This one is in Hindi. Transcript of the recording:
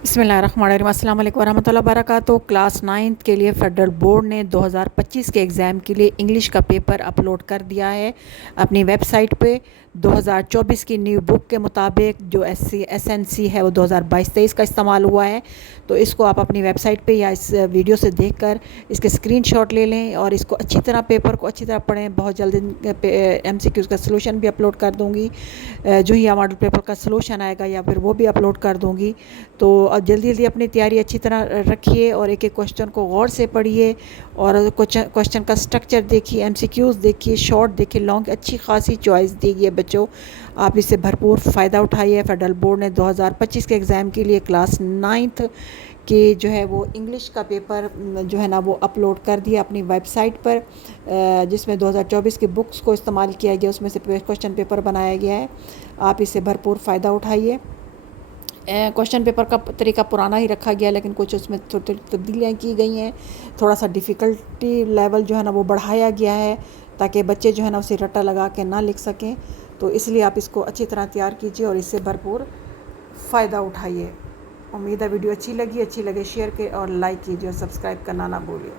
बिस्मिल्लाहिर्रहमानिर्रहीम अस्सलाम वालेकुम वरहमतुल्लाहि वबरकातुहू। क्लास 9th के लिए फ़ेडरल बोर्ड ने 2025 के एग्ज़ाम के लिए इंग्लिश का पेपर अपलोड कर दिया है अपनी वेबसाइट पे। 2024 की न्यू बुक के मुताबिक जो SNC है वो 2022-23 का इस्तेमाल हुआ है। तो इसको आप अपनी वेबसाइट पे या इस वीडियो से देखकर इसके स्क्रीनशॉट ले लें और इसको अच्छी तरह पेपर को अच्छी तरह पढ़ें। बहुत जल्दी MCQs का सलूशन भी अपलोड कर दूँगी। जो ही मॉडल पेपर का सलूशन आएगा या फिर वो भी अपलोड कर दूँगी। तो जल्दी जल्दी अपनी तैयारी अच्छी तरह रखिए और एक एक क्वेश्चन को गौर से पढ़िए और क्वेश्चन का स्ट्रक्चर देखिए, MCQs देखिए, शॉर्ट देखिए, लॉन्ग, अच्छी खासी चॉइस दी गई है बच्चों। आप इससे भरपूर फ़ायदा उठाइए। फेडरल बोर्ड ने 2025 के एग्ज़ाम के लिए क्लास 9th के जो है वो इंग्लिश का पेपर जो है ना वो अपलोड कर दिया अपनी वेबसाइट पर, जिसमें 2024 की बुक्स को इस्तेमाल किया गया, उसमें से क्वेश्चन पेपर बनाया गया है। आप इससे भरपूर फ़ायदा उठाइए। क्वेश्चन पेपर का तरीका पुराना ही रखा गया, लेकिन कुछ उसमें थोड़ी तब्दीलियाँ की गई हैं। थोड़ा सा डिफ़िकल्टी लेवल जो है ना वो बढ़ाया गया है ताकि बच्चे जो है ना उसे रट्टा लगा के ना लिख सकें। तो इसलिए आप इसको अच्छी तरह तैयार कीजिए और इससे भरपूर फ़ायदा उठाइए। उम्मीद है वीडियो अच्छी लगे शेयर के और लाइक कीजिए और सब्सक्राइब करना ना भूलिए।